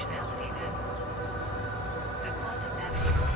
functionality then. The quantum navigator.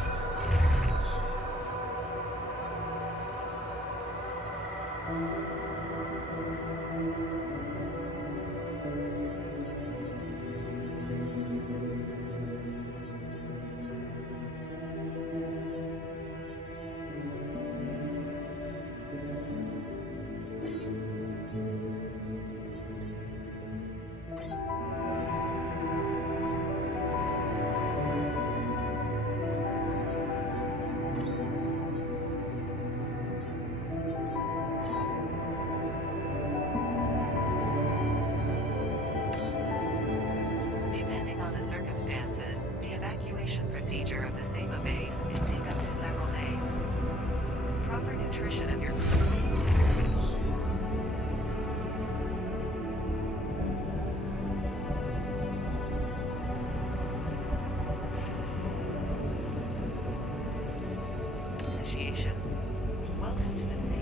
Depending on the circumstances, the evacuation procedure of the safe base can take up to several days. Proper nutrition of your initiation. Welcome to the safe.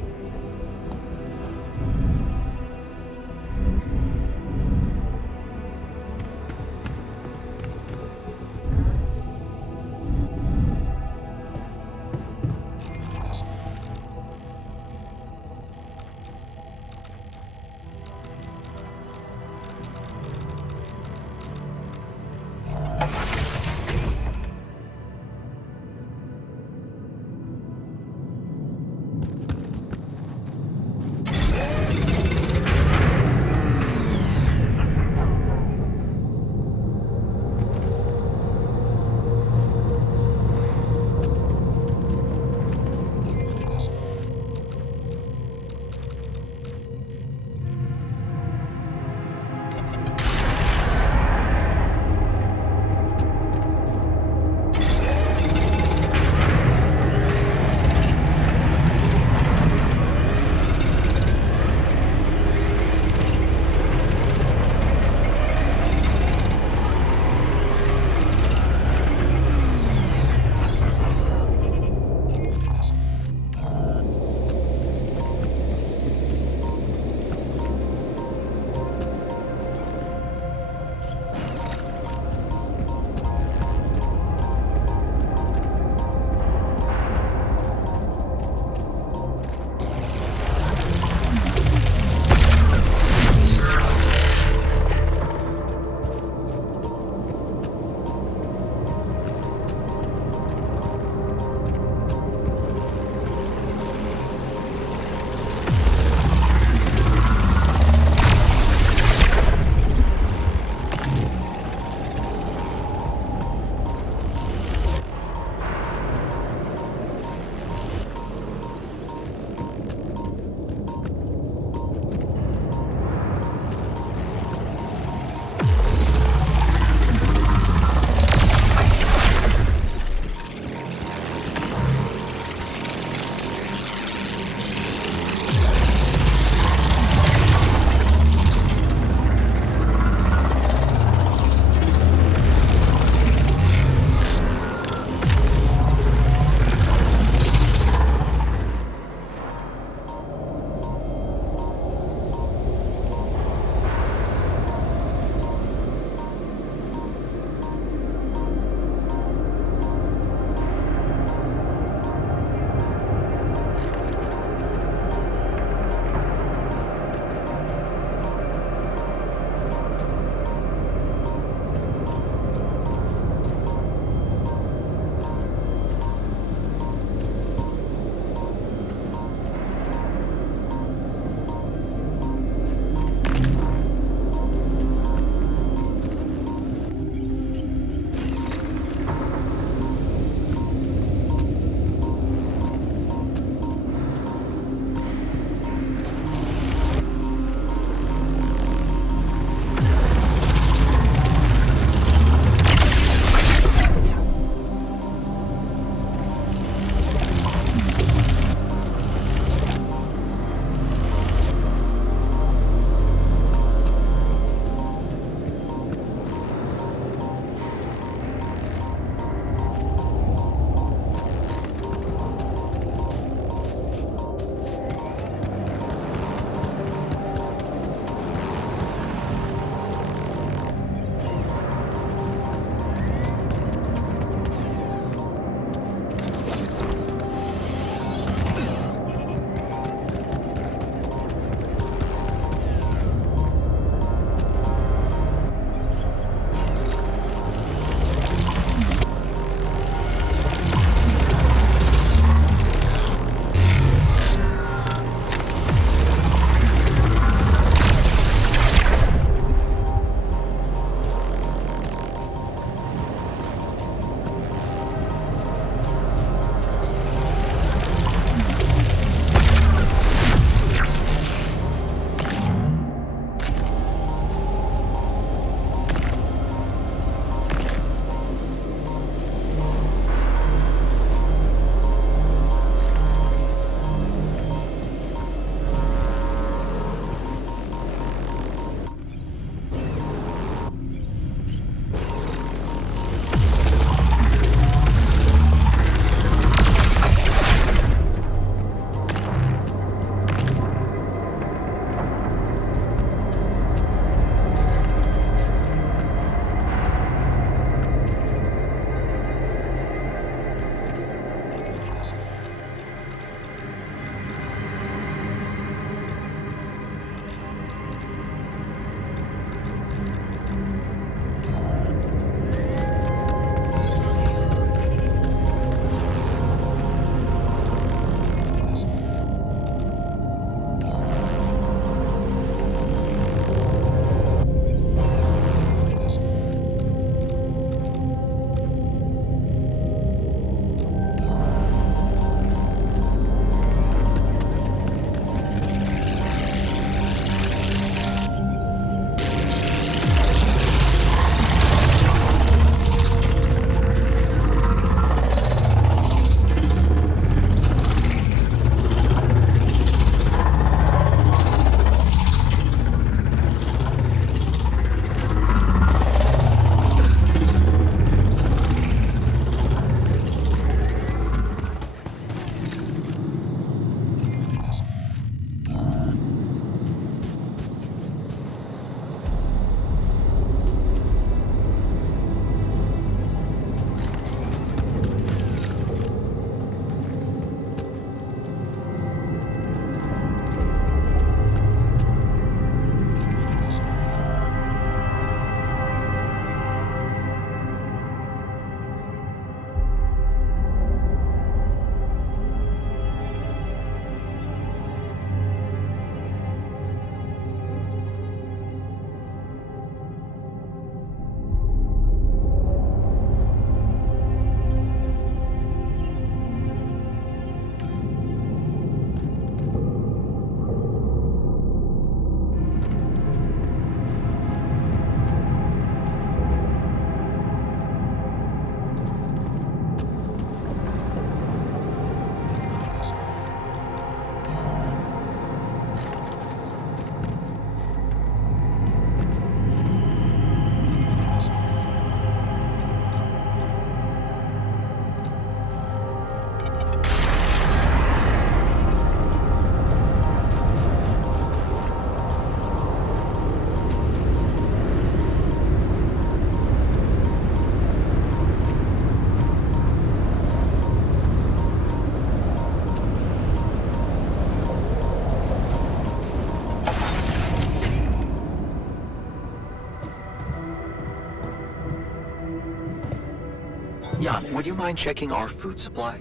Jan, would you mind checking our food supply?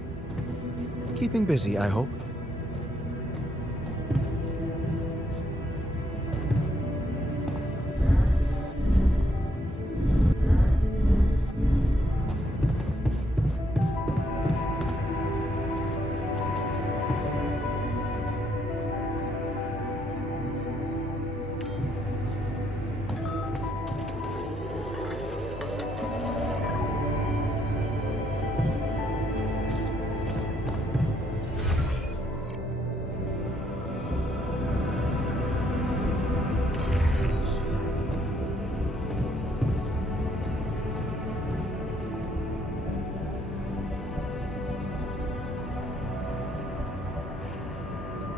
Keeping busy, I hope.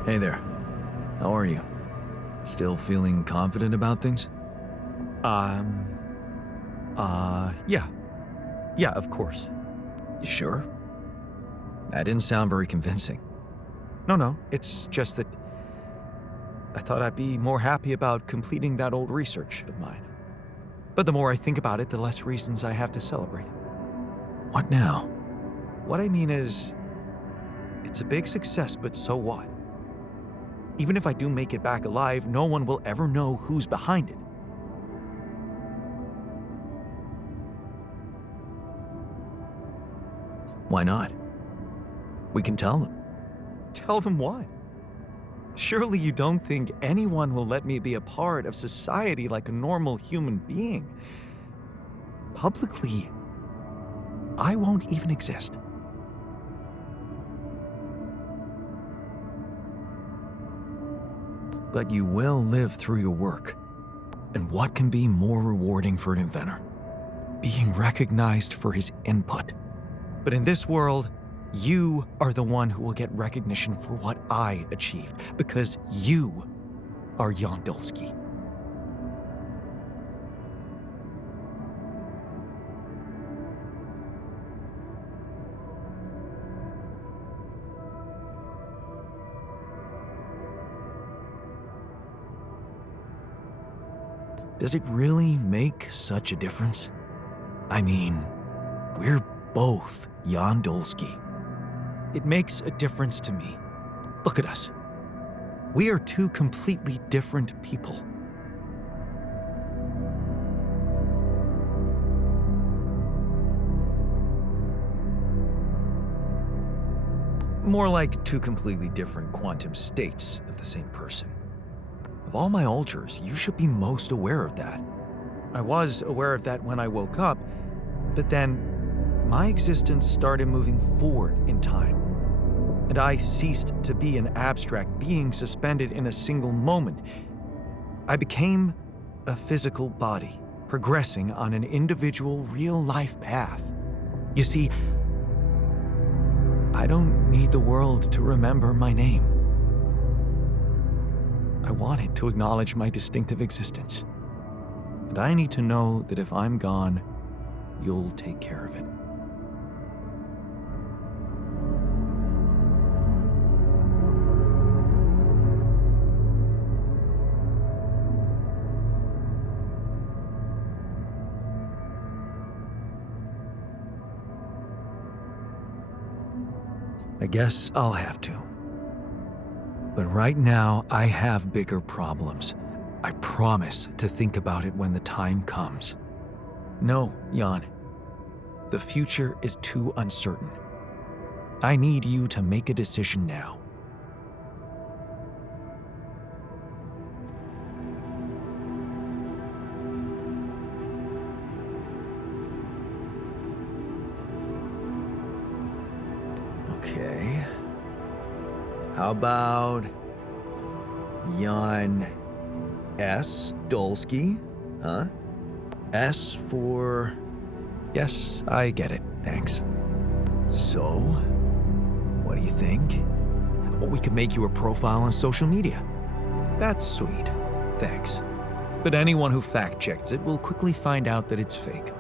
Hey there. How are you? Still feeling confident about things? Yeah. Yeah, of course. You sure? That didn't sound very convincing. No, it's just that I thought I'd be more happy about completing that old research of mine. But the more I think about it, the less reasons I have to celebrate. What now? What I mean is, it's a big success, but so what? Even if I do make it back alive, no one will ever know who's behind it. Why not? We can tell them. Tell them what? Surely you don't think anyone will let me be a part of society like a normal human being? Publicly, I won't even exist. But you will live through your work. And what can be more rewarding for an inventor? Being recognized for his input. But in this world, you are the one who will get recognition for what I achieved, because you are Jan Dulski. Does it really make such a difference? I mean, we're both Jan Dulski. It makes a difference to me. Look at us. We are two completely different people. More like two completely different quantum states of the same person. Of all my alters, you should be most aware of that. I was aware of that when I woke up, but then my existence started moving forward in time, and I ceased to be an abstract being suspended in a single moment. I became a physical body, progressing on an individual real-life path. You see, I don't need the world to remember my name. I want it to acknowledge my distinctive existence. And I need to know that if I'm gone, you'll take care of it. I guess I'll have to. But right now, I have bigger problems. I promise to think about it when the time comes. No, Jan. The future is too uncertain. I need you to make a decision now. Okay. How about Jan S. Dulski? Huh? S for... Yes, I get it. Thanks. So? What do you think? Or we could make you a profile on social media. That's sweet. Thanks. But anyone who fact-checks it will quickly find out that it's fake.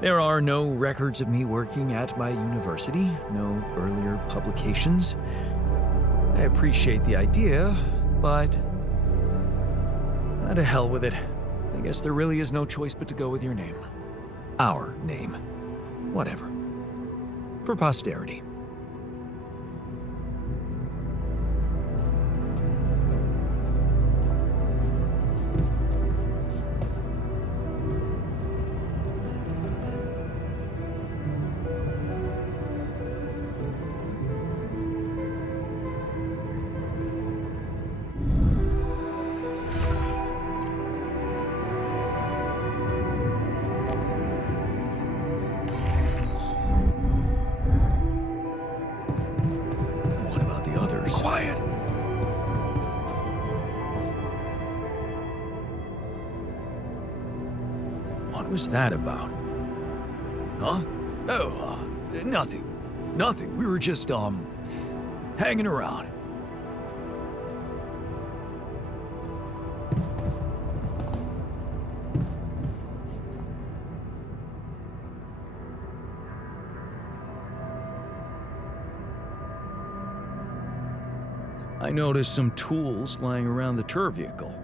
There are no records of me working at my university, no earlier publications. I appreciate the idea, but... to hell with it. I guess there really is no choice but to go with your name. Our name. Whatever. for posterity. What about the others? Quiet. What was that about? Huh? Oh, nothing. Nothing. We were just, hanging around. I noticed some tools lying around the tour vehicle.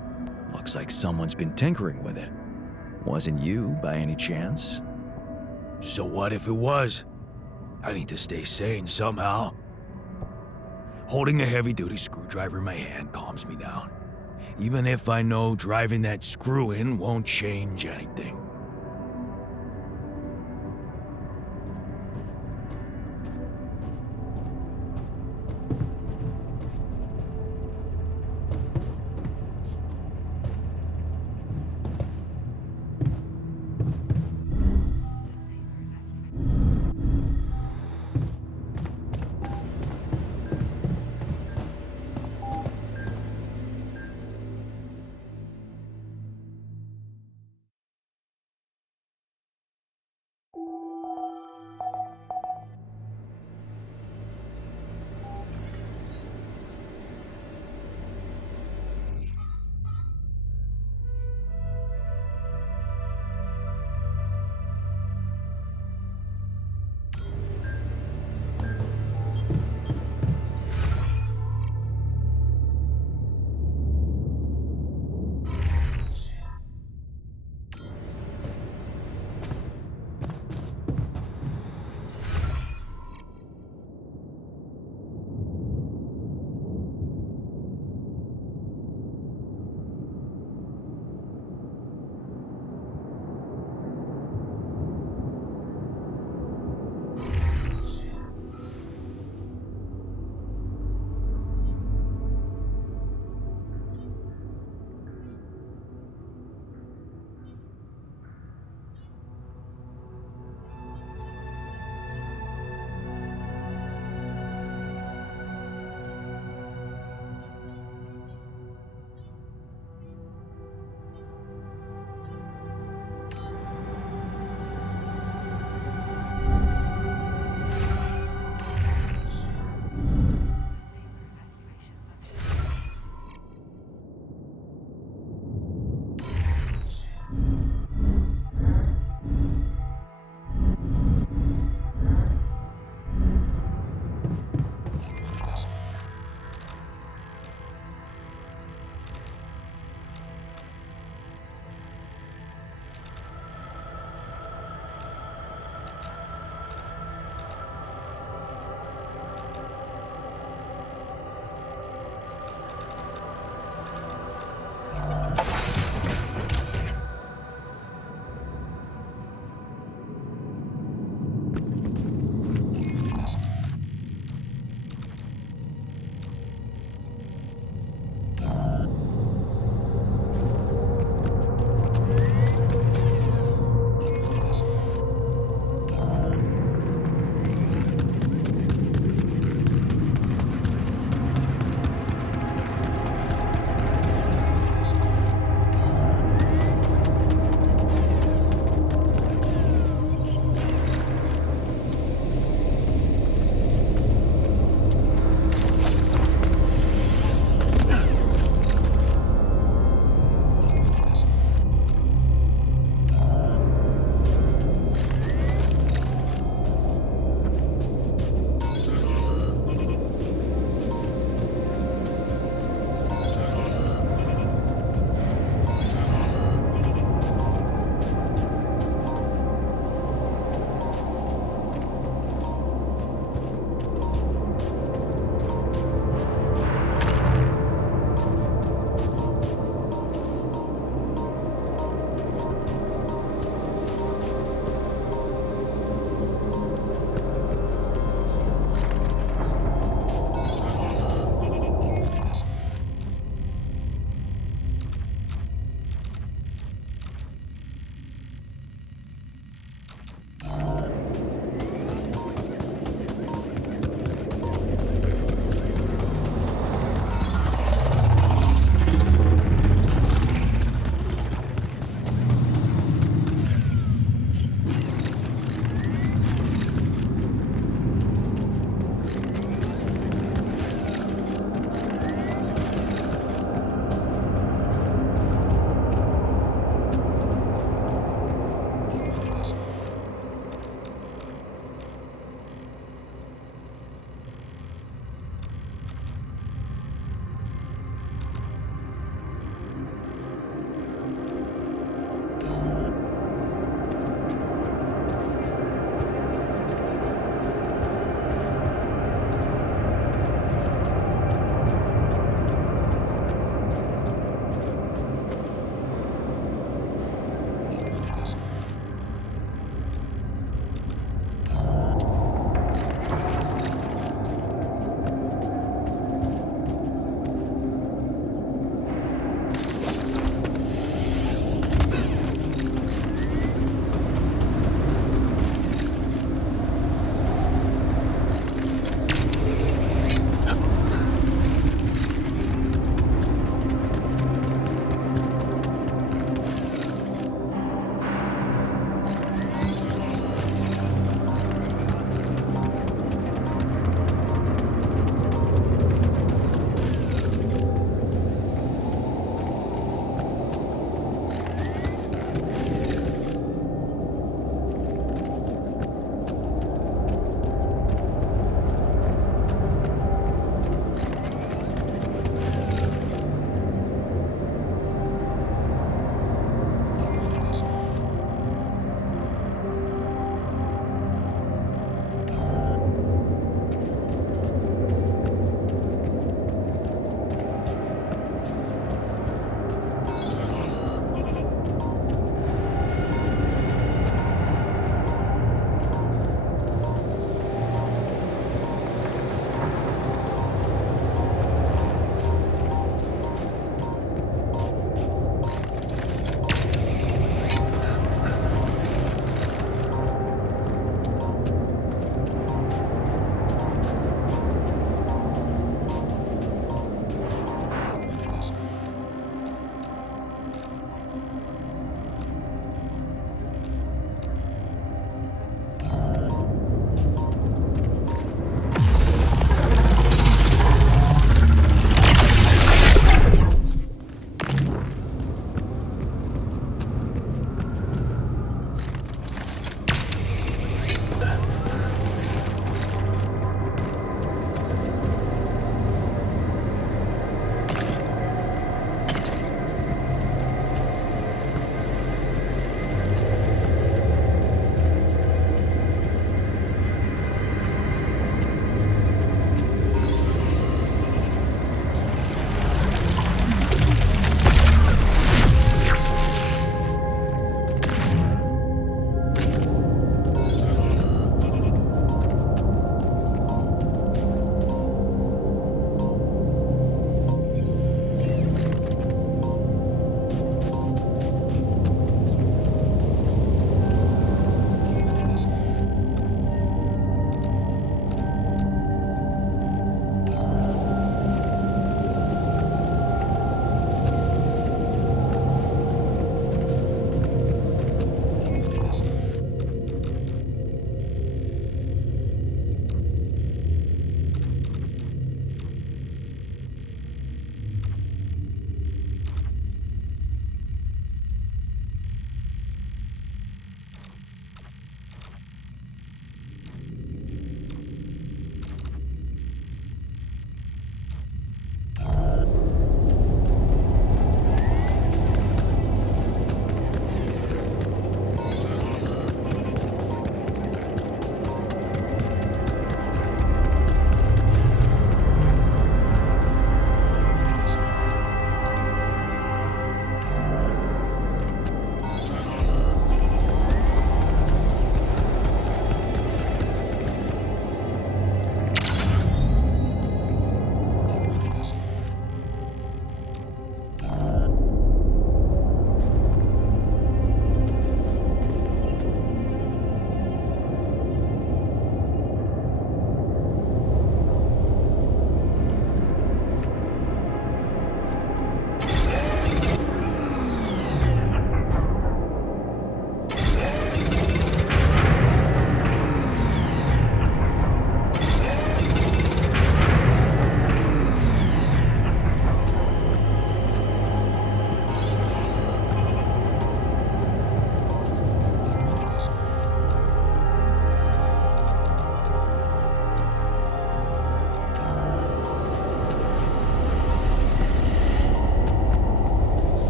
Looks like someone's been tinkering with it. Wasn't you, by any chance? So what if it was? I need to stay sane somehow. Holding a heavy-duty screwdriver in my hand calms me down. Even if I know driving that screw-in won't change anything.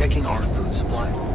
checking our food supply?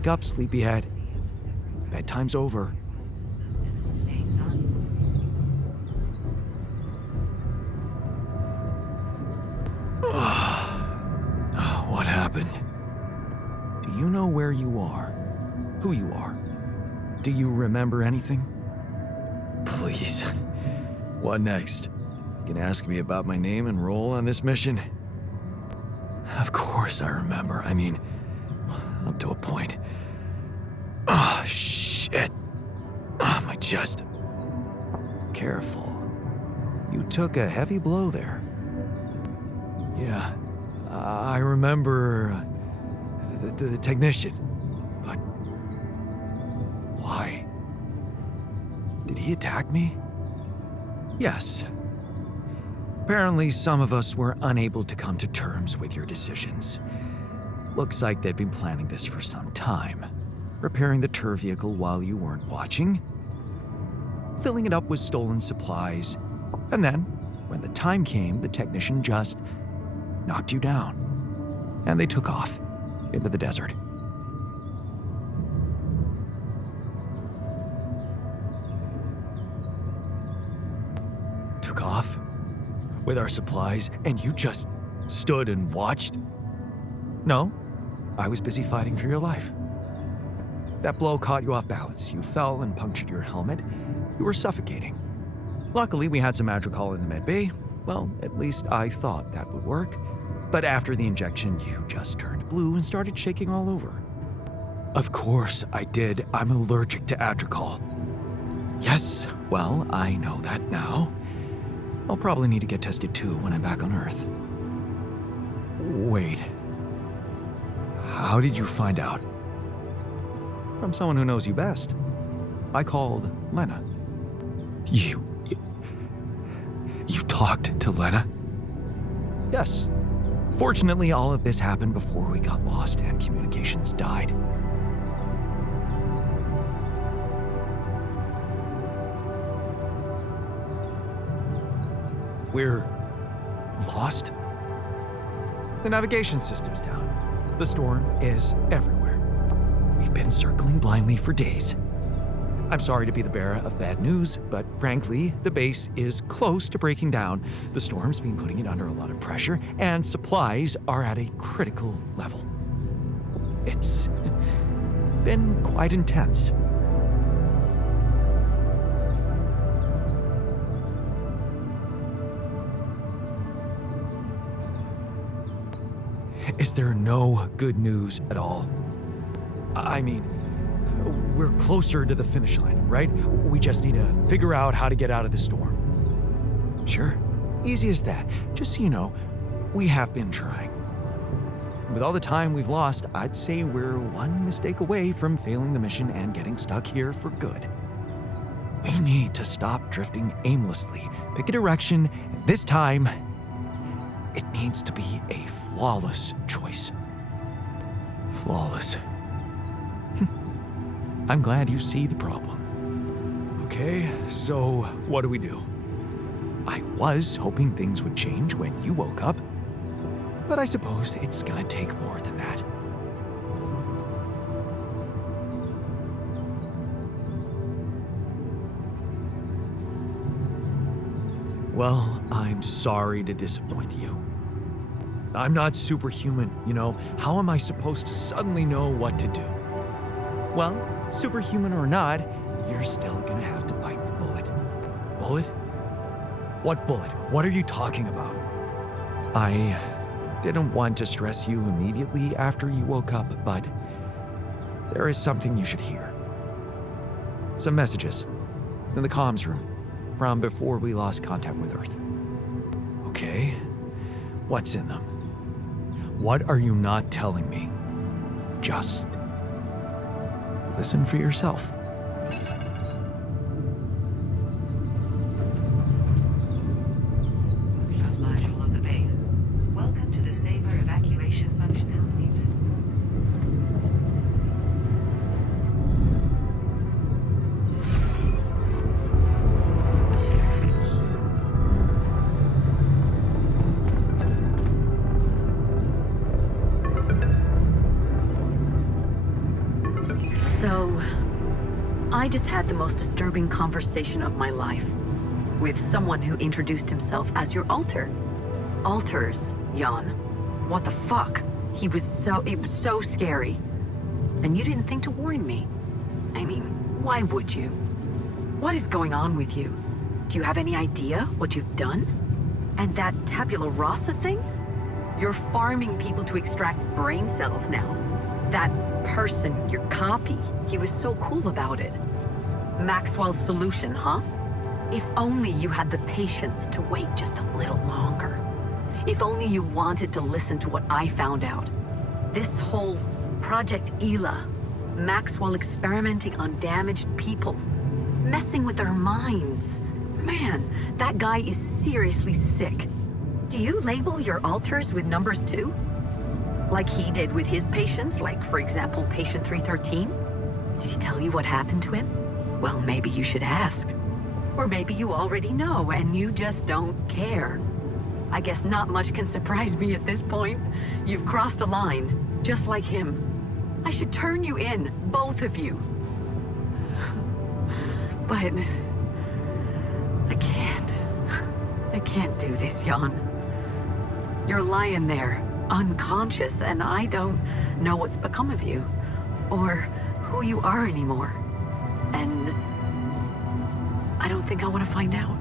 Wake up, sleepyhead. Bedtime's over. What happened? Do you know where you are? Who you are? Do you remember anything? Please. What next? You can ask me about my name and role on this mission? Of course I remember. I mean, up to a point. Oh, shit. Oh, my chest. Careful. You took a heavy blow there. Yeah, I remember the technician. But why? Did he attack me? Yes. Apparently, some of us were unable to come to terms with your decisions. Looks like they'd been planning this for some time. Repairing the tour vehicle while you weren't watching. Filling it up with stolen supplies. And then, when the time came, the technician just knocked you down. And they took off into the desert. Took off? With our supplies, and you just stood and watched? No, I was busy fighting for your life. That blow caught you off balance. You fell and punctured your helmet. You were suffocating. Luckily, we had some Madrigal in the med bay. Well, at least I thought that would work. But after the injection, you just turned blue and started shaking all over. Of course I did. I'm allergic to Adrical. Yes, well, I know that now. I'll probably need to get tested too when I'm back on Earth. Wait. How did you find out? From someone who knows you best. I called Lena. You talked to Lena? Yes. Fortunately, all of this happened before we got lost and communications died. We're lost? The navigation system's down. The storm is everywhere. We've been circling blindly for days. I'm sorry to be the bearer of bad news, but frankly, the base is close to breaking down. The storm's been putting it under a lot of pressure, and supplies are at a critical level. It's been quite intense. Is there no good news at all? I mean, we're closer to the finish line, right? We just need to figure out how to get out of the storm. Sure, easy as that. Just so you know, we have been trying. With all the time we've lost, I'd say we're one mistake away from failing the mission and getting stuck here for good. We need to stop drifting aimlessly, pick a direction, and this time, it needs to be a flawless choice. Flawless. I'm glad you see the problem. Okay, so what do we do? I was hoping things would change when you woke up, but I suppose it's gonna take more than that. Well, I'm sorry to disappoint you. I'm not superhuman, you know. How am I supposed to suddenly know what to do? Well, superhuman or not, you're still gonna have to bite the bullet. Bullet? What bullet? What are you talking about? I didn't want to stress you immediately after you woke up, but there is something you should hear. Some messages in the comms room from before we lost contact with Earth. Okay. What's in them? What are you not telling me? Just listen for yourself. Module of the base. Welcome to the Saber evacuation functionalities. just had the most disturbing conversation of my life with someone who introduced himself as your alter. Alters, Jan. What the fuck? It was so scary. And you didn't think to warn me. I mean, why would you? What is going on with you? Do you have any idea what you've done? And that tabula rasa thing? You're farming people to extract brain cells now. That person, your copy, he was so cool about it. Maxwell's solution, huh? If only you had the patience to wait just a little longer. If only you wanted to listen to what I found out. This whole Project Ela, Maxwell experimenting on damaged people, messing with their minds. Man, that guy is seriously sick. Do you label your alters with numbers too? Like he did with his patients, like for example, patient 313? Did he tell you what happened to him? Well, maybe you should ask. Or maybe you already know and you just don't care. I guess not much can surprise me at this point. You've crossed a line, just like him. I should turn you in, both of you. But I can't. I can't do this, Jan. You're lying there, unconscious, and I don't know what's become of you, or who you are anymore. And I don't think I want to find out.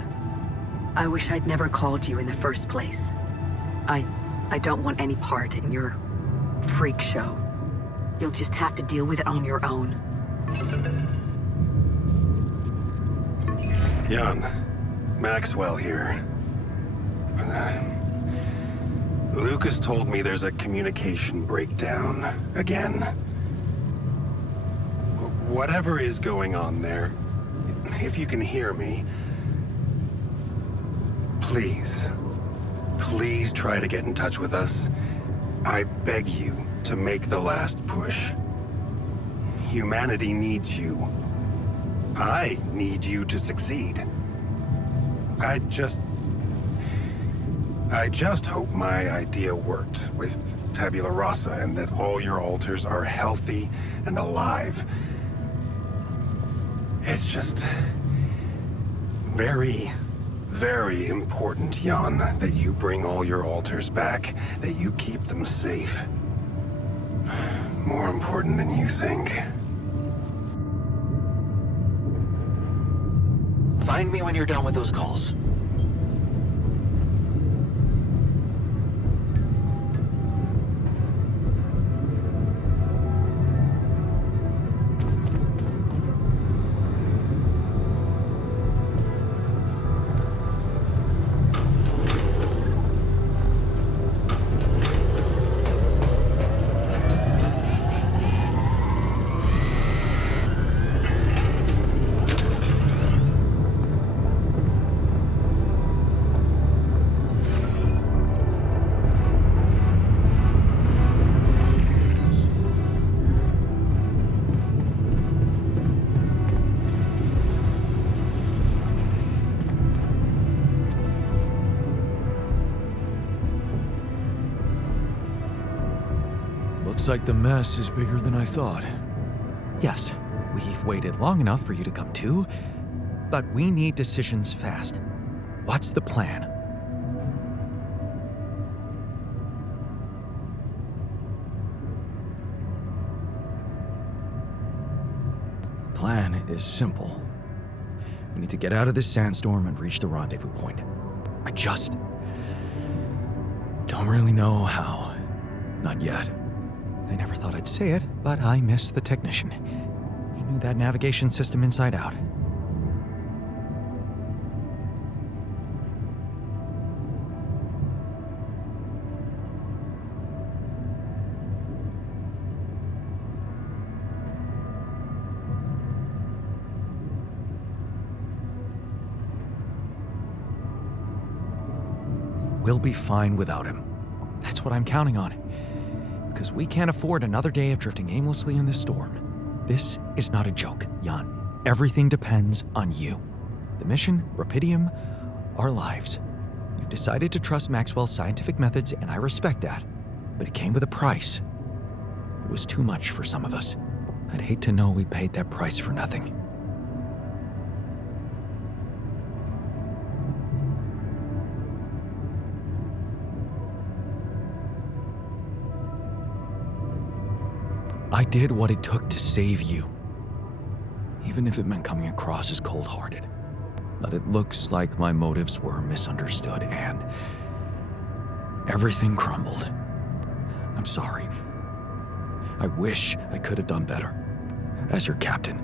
I wish I'd never called you in the first place. I don't want any part in your freak show. You'll just have to deal with it on your own. Jan, Maxwell here. Lucas told me there's a communication breakdown again. Whatever is going on there, if you can hear me, please try to get in touch with us. I beg you to make the last push. Humanity needs you. I need you to succeed. I just hope my idea worked with tabula rasa and that all your alters are healthy and alive. It's just very, very important, Jan, that you bring all your alters back, that you keep them safe. More important than you think. Find me when you're done with those calls. Looks like the mess is bigger than I thought. Yes, we've waited long enough for you to come to, but we need decisions fast. What's the plan? The plan is simple. We need to get out of this sandstorm and reach the rendezvous point. I just don't really know how. Not yet. I never thought I'd say it, but I miss the technician. He knew that navigation system inside out. We'll be fine without him. That's what I'm counting on. Because we can't afford another day of drifting aimlessly in this storm. This is not a joke, Jan. Everything depends on you. The mission, Rapidium, our lives. You decided to trust Maxwell's scientific methods, and I respect that. But it came with a price. It was too much for some of us. I'd hate to know we paid that price for nothing. I did what it took to save you. Even if it meant coming across as cold-hearted. But it looks like my motives were misunderstood and everything crumbled. I'm sorry. I wish I could have done better. As your captain.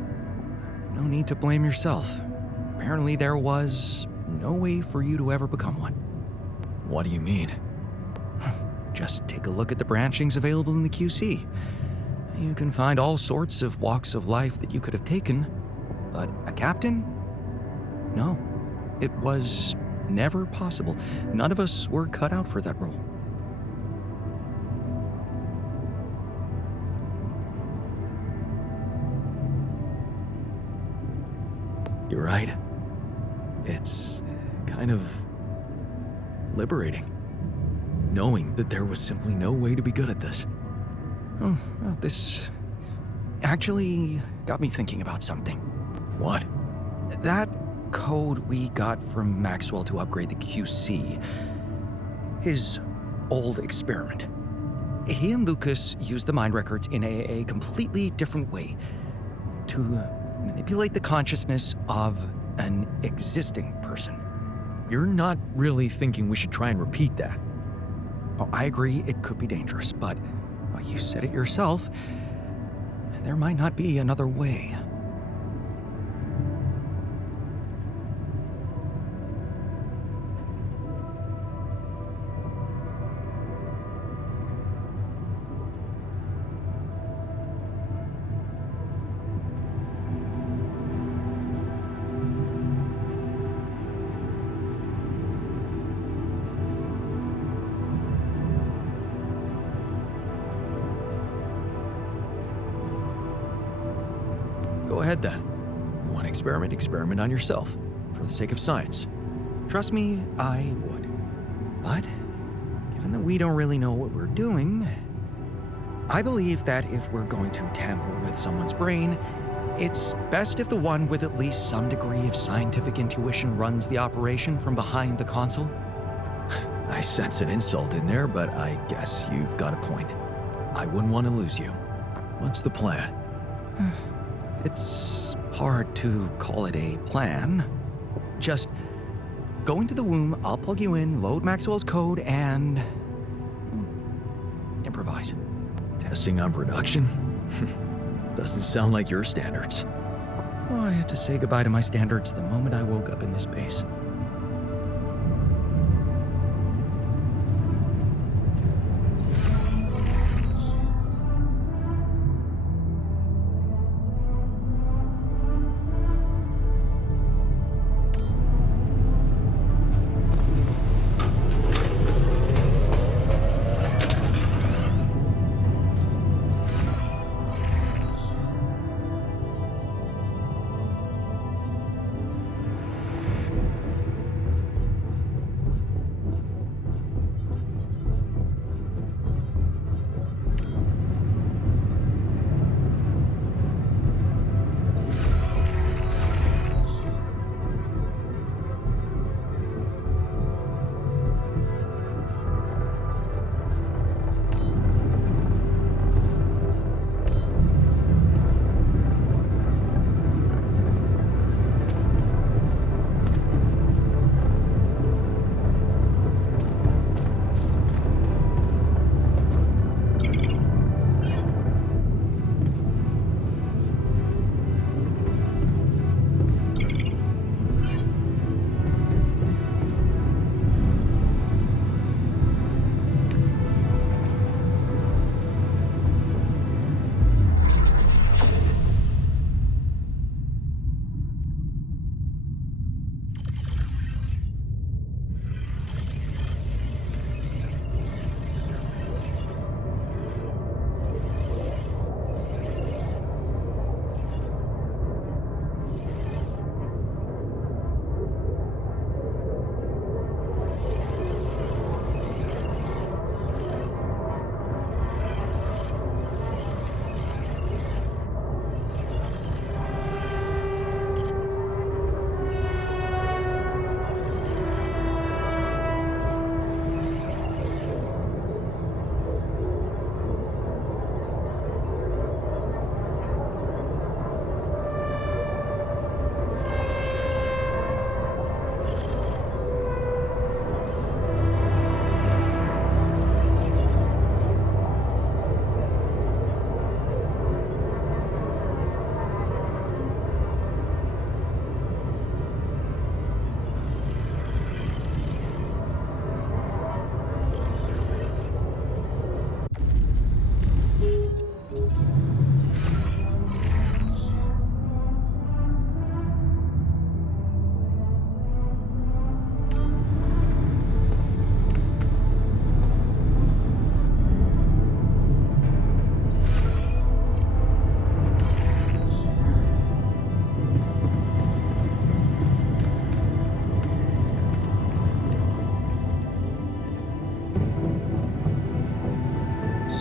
No need to blame yourself. Apparently there was no way for you to ever become one. What do you mean? Just take a look at the branchings available in the QC. You can find all sorts of walks of life that you could have taken, but a captain? No, it was never possible. None of us were cut out for that role. You're right. It's kind of liberating, knowing that there was simply no way to be good at this. Oh, well, this actually got me thinking about something. What? That code we got from Maxwell to upgrade the QC, his old experiment. He and Lucas used the mind records in a completely different way to manipulate the consciousness of an existing person. You're not really thinking we should try and repeat that? Oh, I agree it could be dangerous, but well, you said it yourself. There might not be another way. Go ahead then. You want to experiment? Experiment on yourself. For the sake of science. Trust me, I would. But, given that we don't really know what we're doing, I believe that if we're going to tamper with someone's brain, it's best if the one with at least some degree of scientific intuition runs the operation from behind the console. I sense an insult in there, but I guess you've got a point. I wouldn't want to lose you. What's the plan? It's hard to call it a plan. Just go into the womb, I'll plug you in, load Maxwell's code, and improvise. Testing on production? Doesn't sound like your standards. Oh, I had to say goodbye to my standards the moment I woke up in this base.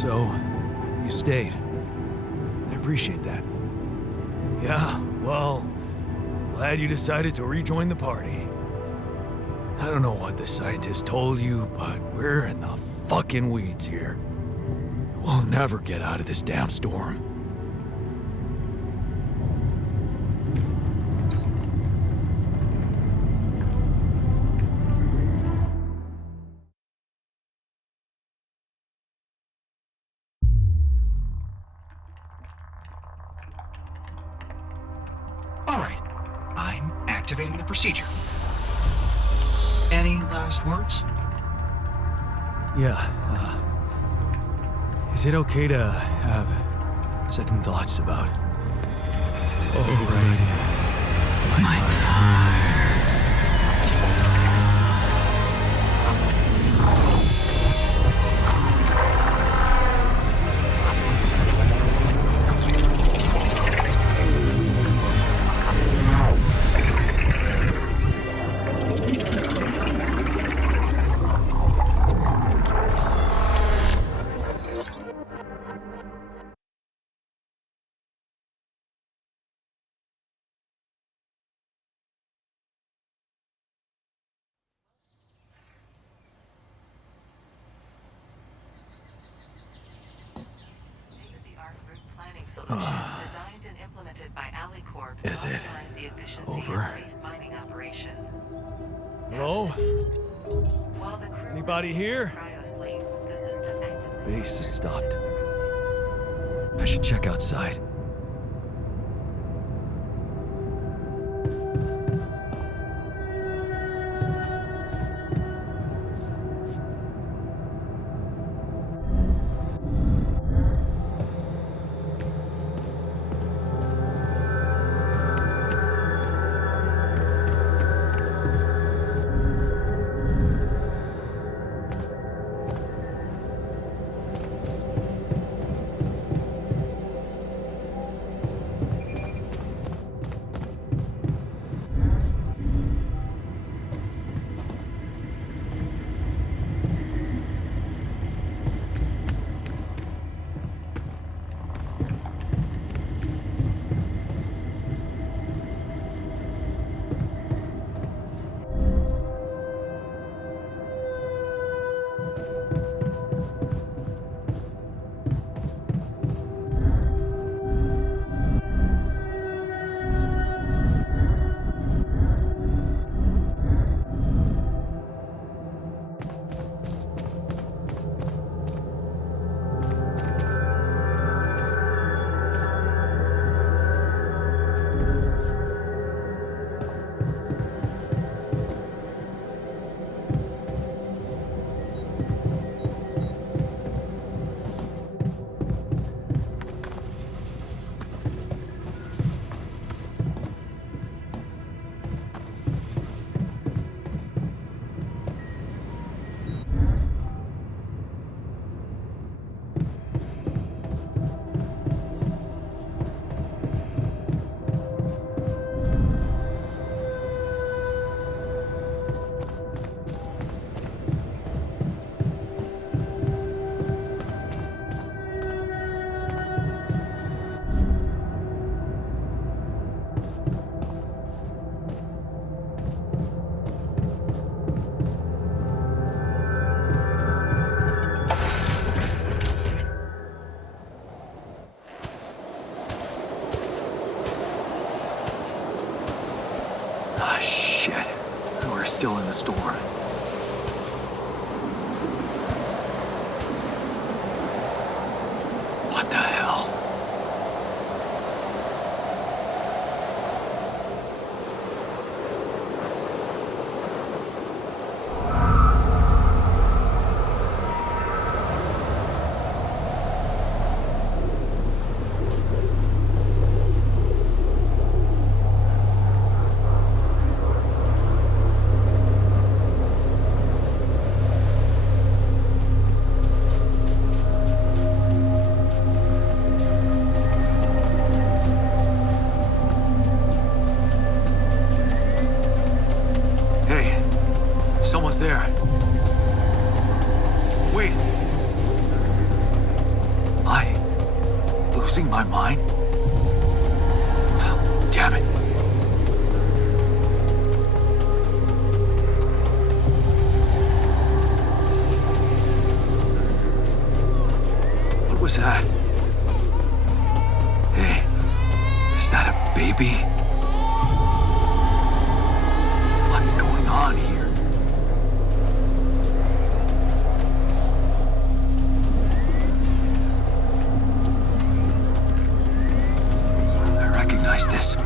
So, you stayed. I appreciate that. Yeah, well, glad you decided to rejoin the party. I don't know what the scientist told you, but we're in the fucking weeds here. We'll never get out of this damn storm. All right, I'm activating the procedure. Any last words? Yeah, is it okay to have second thoughts about... Oh, right. My car. State-of-the-art route planning solution designed and implemented by AliCorp to Is it optimize the efficiency over? of space mining operations. Hello? While the crew Anybody here? cryosleep, the system actively Base has stopped. I should check outside. Ah, shit. We're still in the storm. What the hell? Someone's there. Wait. losing my mind? Damn it. What was that? Hey, is that a baby? What's going on here? I recognize this.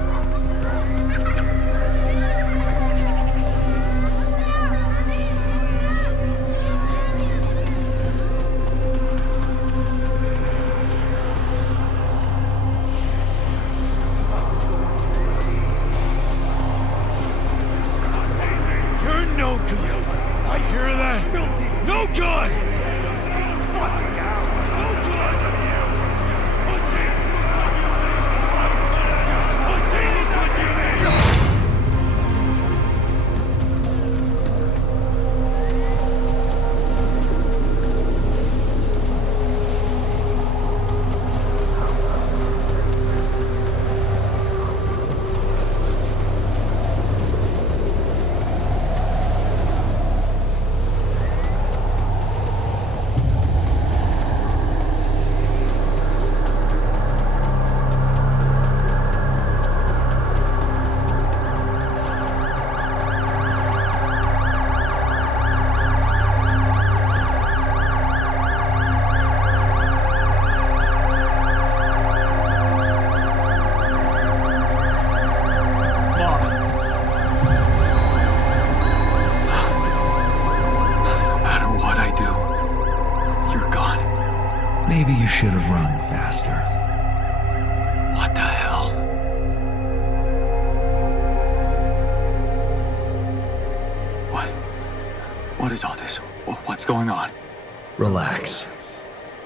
You're no good. I hear that. No good. No good. Maybe you should have run faster. What the hell? What is all this? What's going on? Relax.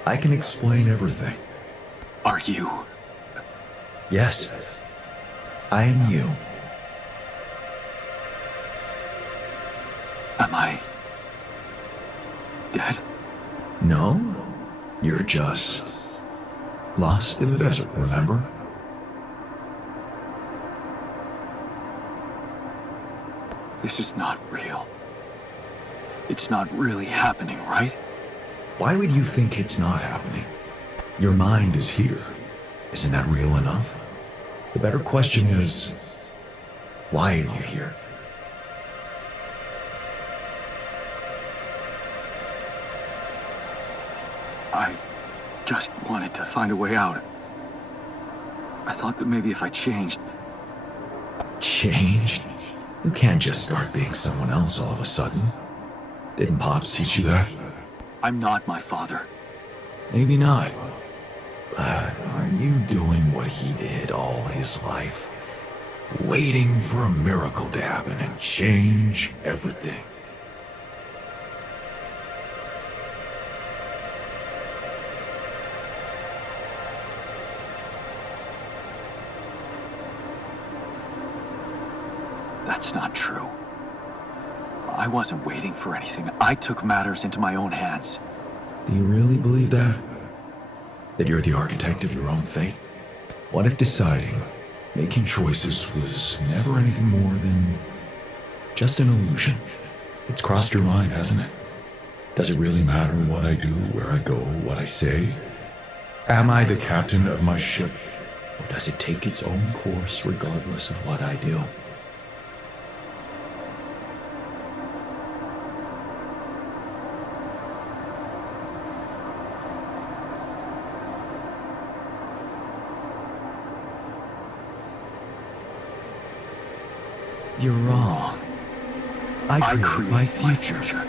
I can explain everything. Are you? Yes, I am you. Am I dead? No, you're just lost in the desert, remember? This is not real. It's not really happening, right? Why would you think it's not happening? Your mind is here. Isn't that real enough? The better question is, why are you here? I just wanted to find a way out. I thought that maybe if I changed... Changed? You can't just start being someone else all of a sudden. Didn't Pops teach you that? I'm not my father. Maybe not. But aren't you doing what he did all his life? Waiting for a miracle to happen and change everything. That's not true. I wasn't waiting for anything. I took matters into my own hands. Do you really believe that? That you're the architect of your own fate? What if deciding, making choices was never anything more than just an illusion? It's crossed your mind, hasn't it? Does it really matter what I do, where I go, what I say? Am I the captain of my ship? Or does it take its own course regardless of what I do? You're wrong. I create my future.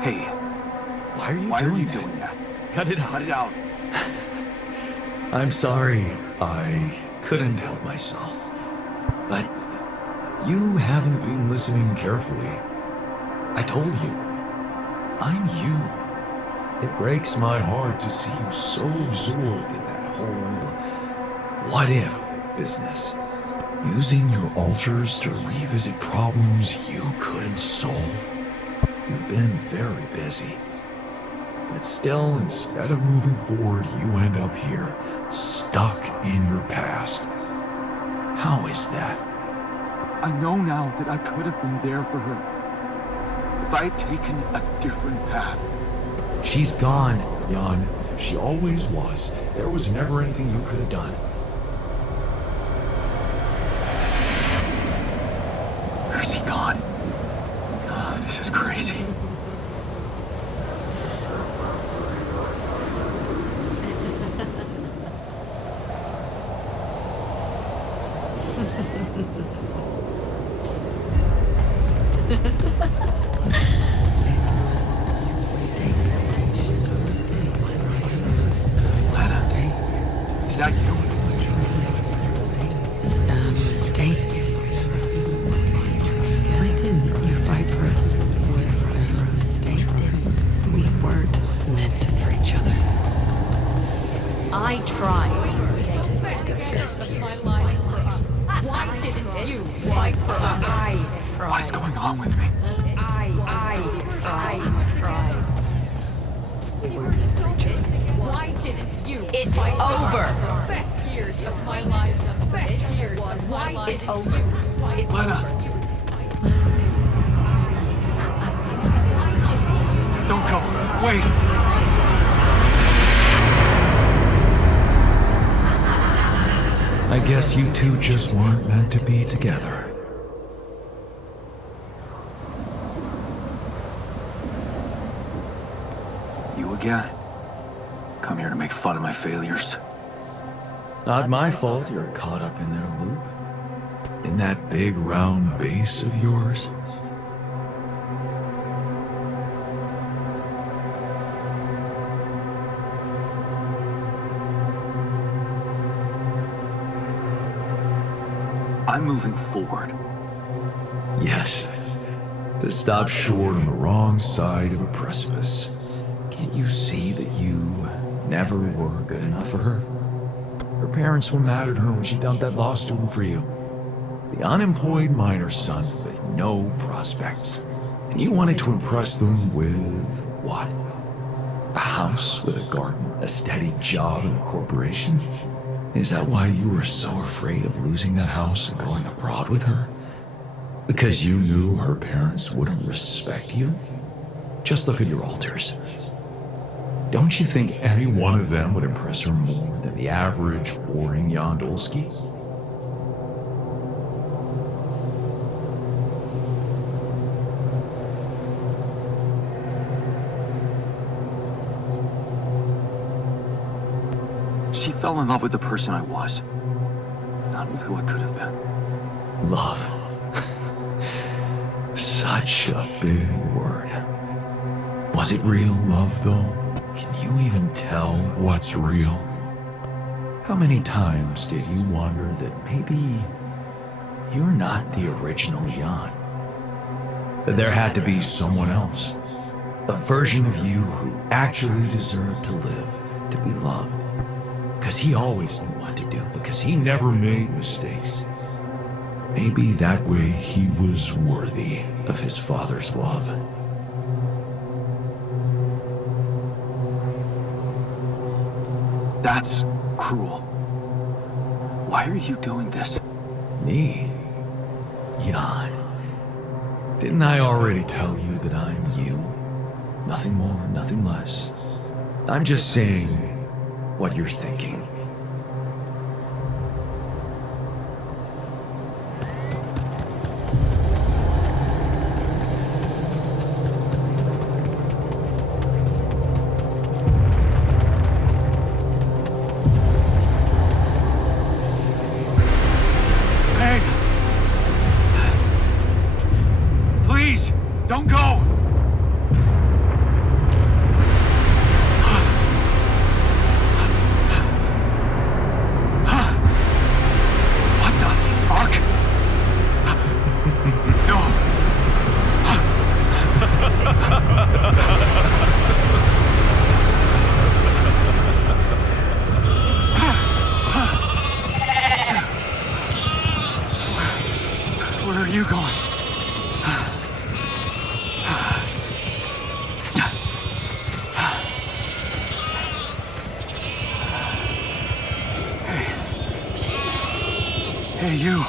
Hey, Why are you doing that? Cut it out. Cut it out. I'm sorry. I couldn't help myself. But you haven't been listening carefully. I told you. I'm you. It breaks my heart to see you so absorbed in that whole what if business. Using your alters to revisit problems you couldn't solve. You've been very busy. But still, instead of moving forward, you end up here, stuck in your past. How is that? I know now that I could have been there for her. If I had taken a different path. She's gone, Jan. She always was. There was never anything you could have done. Where's he gone? Oh, this is crazy. Lana, is that you? It's a mistake. Why didn't you fight for us? We weren't meant for each other. I tried. Best years of my life. Why didn't you fight for us? What is going on with me? I tried. We were so why didn't you? It's over. Best years of my life. Best years of my life. It's over. It's Lana. Don't go. Wait. I guess you two just weren't meant to be together. You again? Come here to make fun of my failures. Not my fault you're caught up in their loop. In that big round base of yours. I'm moving forward. Yes. To stop short on the wrong side of a precipice. Can't you see that you never were good enough for her? Her parents were mad at her when she dumped that law student for you. The unemployed miner son with no prospects. And you wanted to impress them with what? A house with a garden, a steady job in a corporation? Is that why you were so afraid of losing that house and going abroad with her? Because you knew her parents wouldn't respect you? Just look at your alters. Don't you think any one of them would impress her more than the average, boring Yandolski? She fell in love with the person I was, not with who I could have been. Love. Such a big word. Was it real love, though? Can you even tell what's real? How many times did you wonder that maybe you're not the original Jan? That there had to be someone else, a version of you who actually deserved to live, to be loved. Because he always knew what to do, because he never made mistakes. Maybe that way he was worthy of his father's love. That's cruel. Why are you doing this? Me? Jan. Didn't I already tell you that I'm you? Nothing more, nothing less. I'm just saying what you're thinking. Hey! Please, don't go! are you going? Hey, you.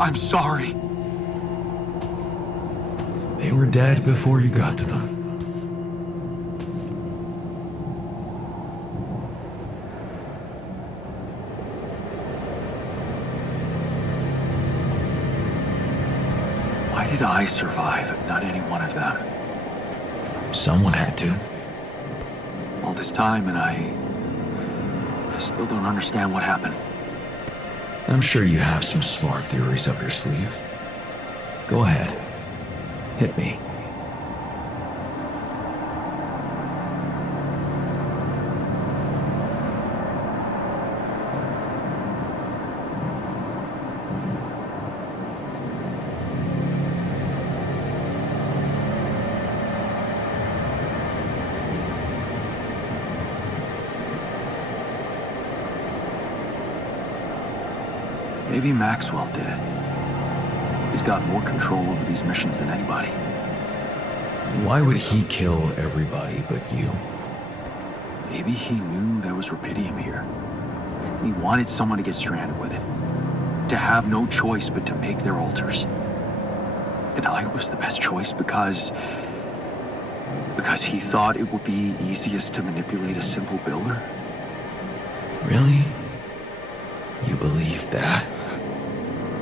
I'm sorry. They were dead before you got to them. Why did I survive, not any one of them? Someone had to. All this time, and I still don't understand what happened. I'm sure you have some smart theories up your sleeve. Go ahead. Hit me. Maybe Maxwell did it. He's got more control over these missions than anybody. Why would he kill everybody but you? Maybe he knew there was rupidium here. And he wanted someone to get stranded with it. To have no choice but to make their altars. And I was the best choice because he thought it would be easiest to manipulate a simple builder. Really? You believe that?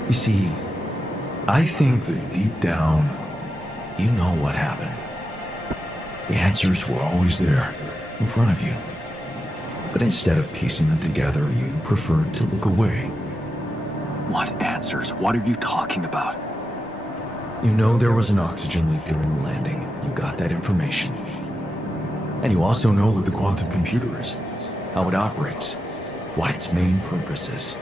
You see, I think that deep down, you know what happened. The answers were always there, in front of you. But instead of piecing them together, you preferred to look away. What answers? What are you talking about? You know there was an oxygen leak during the landing. You got that information. And you also know what the quantum computer is, how it operates, what its main purpose is.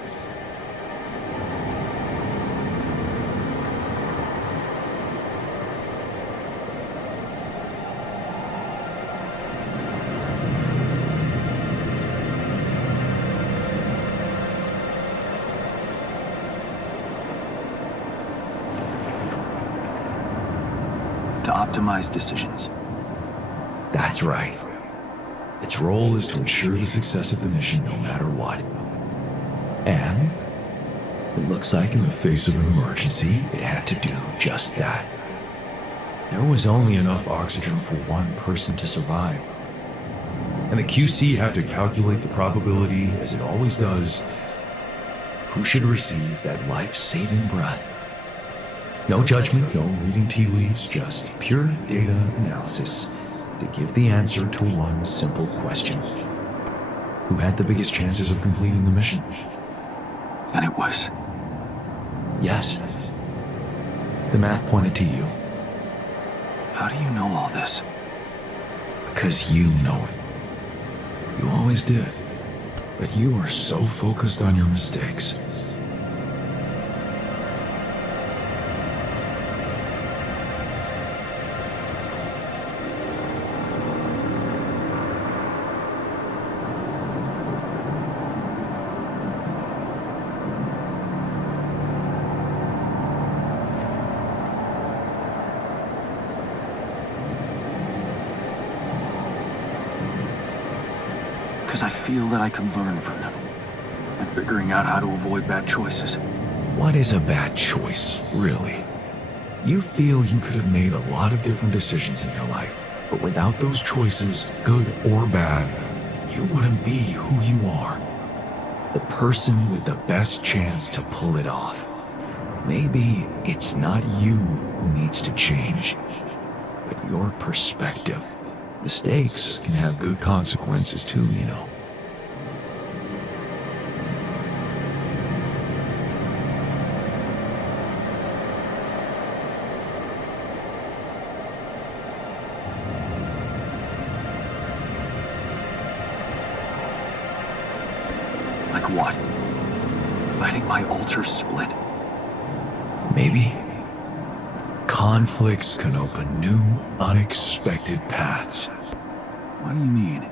To optimize decisions. That's right. Its role is to ensure the success of the mission no matter what. And it looks like in the face of an emergency, it had to do just that. There was only enough oxygen for one person to survive. And the QC had to calculate the probability, as it always does, who should receive that life-saving breath. No judgment, no reading tea leaves, just pure data analysis to give the answer to one simple question. Who had the biggest chances of completing the mission? And it was? Yes. The math pointed to you. How do you know all this? Because you know it. You always did. But you are so focused on your mistakes. Because I feel that I can learn from them. And figuring out how to avoid bad choices. What is a bad choice, really? You feel you could have made a lot of different decisions in your life, but without those choices, good or bad, you wouldn't be who you are. The person with the best chance to pull it off. Maybe it's not you who needs to change, but your perspective. Mistakes can have good consequences too, you know. Like what? Letting my altar split? Maybe. Conflicts can open new, unexpected paths. What do you mean?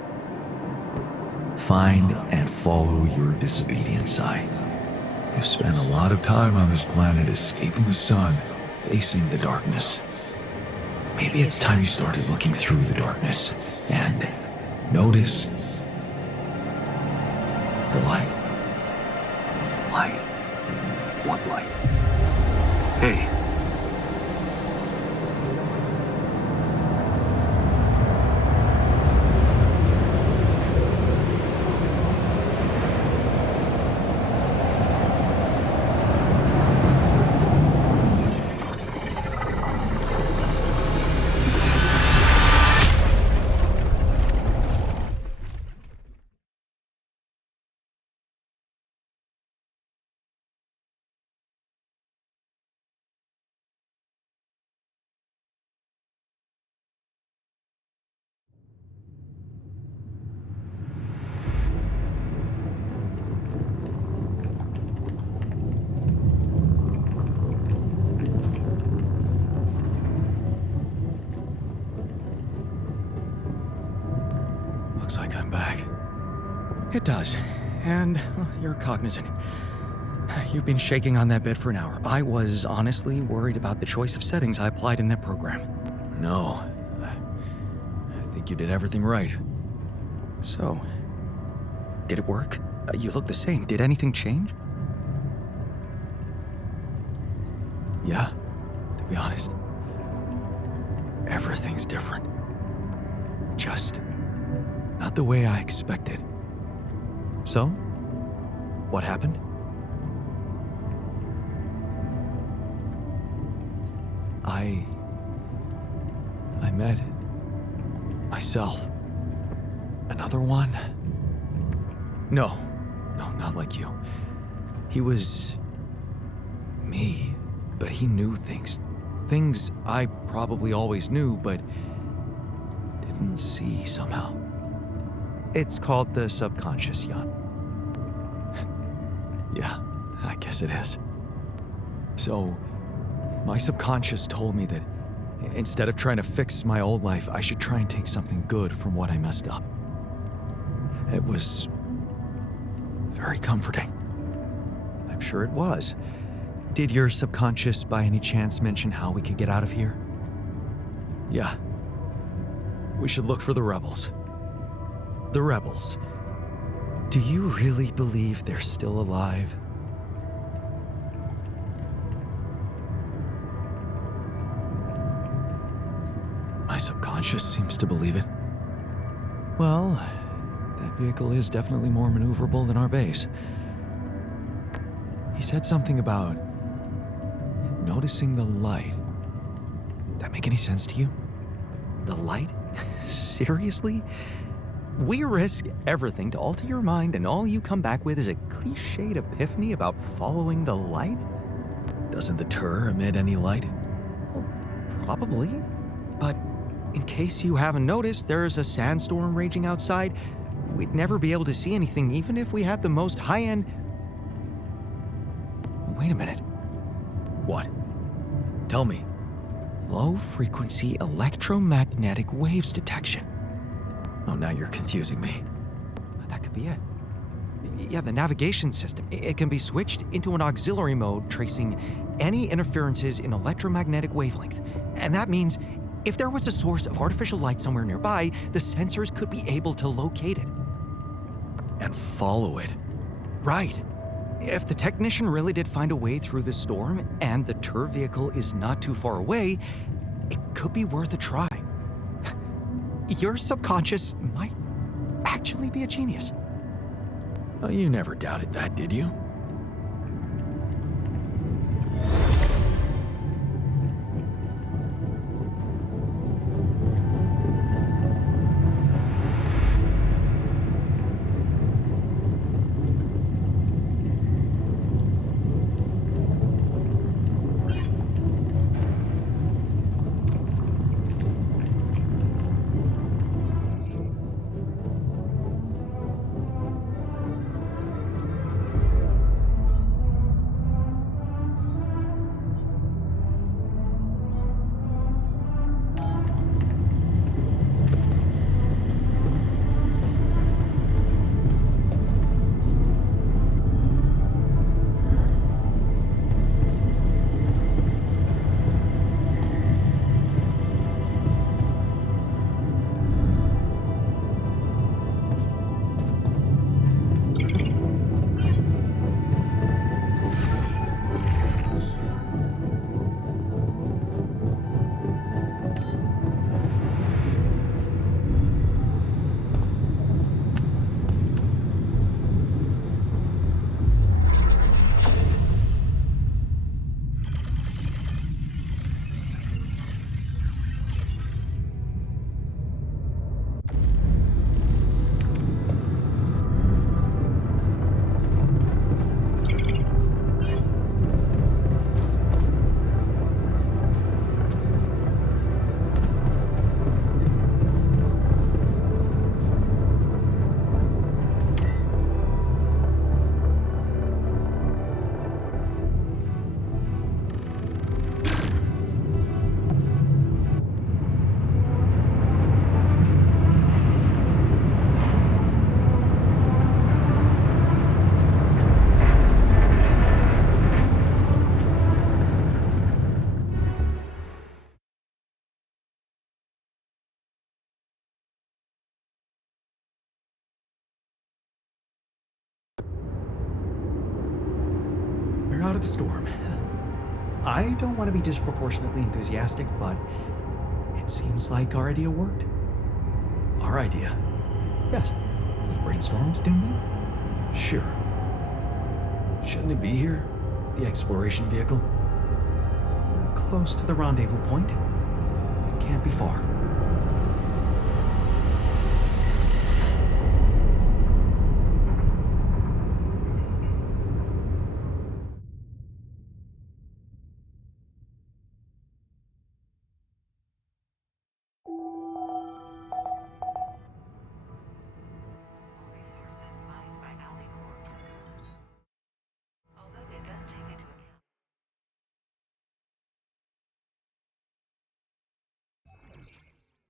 Find and follow your disobedient side. You've spent a lot of time on this planet escaping the sun, facing the darkness. Maybe it's time you started looking through the darkness and notice the light. Light? What light? Hey. Looks like I'm back. It does. And well, you're cognizant. You've been shaking on that bed for an hour. I was honestly worried about the choice of settings I applied in that program. No. I think you did everything right. So, did it work? You look the same. Did anything change? Yeah, to be honest. Everything's different. Just not the way I expected. So, what happened? I met myself. Another one? No, not like you. He was me, but he knew things. Things I probably always knew, but didn't see somehow. It's called the subconscious, Jan. Yeah, I guess it is. So, my subconscious told me that instead of trying to fix my old life, I should try and take something good from what I messed up. It was very comforting. I'm sure it was. Did your subconscious by any chance mention how we could get out of here? Yeah. We should look for the rebels. The rebels. Do you really believe they're still alive? My subconscious seems to believe it. Well, that vehicle is definitely more maneuverable than our base. He said something about noticing the light. That make any sense to you? The light? Seriously? We risk everything to alter your mind, and all you come back with is a cliched epiphany about following the light? Doesn't the tur emit any light? Well, probably. But in case you haven't noticed, there's a sandstorm raging outside. we'd never be able to see anything even if we had the most high-end... Wait a minute. What? Tell me. Low-frequency electromagnetic waves detection. Oh, now you're confusing me. That could be it. Yeah, the navigation system. It can be switched into an auxiliary mode, tracing any interferences in electromagnetic wavelength. And that means if there was a source of artificial light somewhere nearby, the sensors could be able to locate it. And follow it. Right. If the technician really did find a way through the storm and the tour vehicle is not too far away, it could be worth a try. Your subconscious might actually be a genius. Oh, you never doubted that, did you? We're out of the storm. I don't want to be disproportionately enthusiastic, but it seems like our idea worked. Our idea? Yes. We brainstormed, didn't we? Sure. Shouldn't it be here? The exploration vehicle? We're close to the rendezvous point. It can't be far.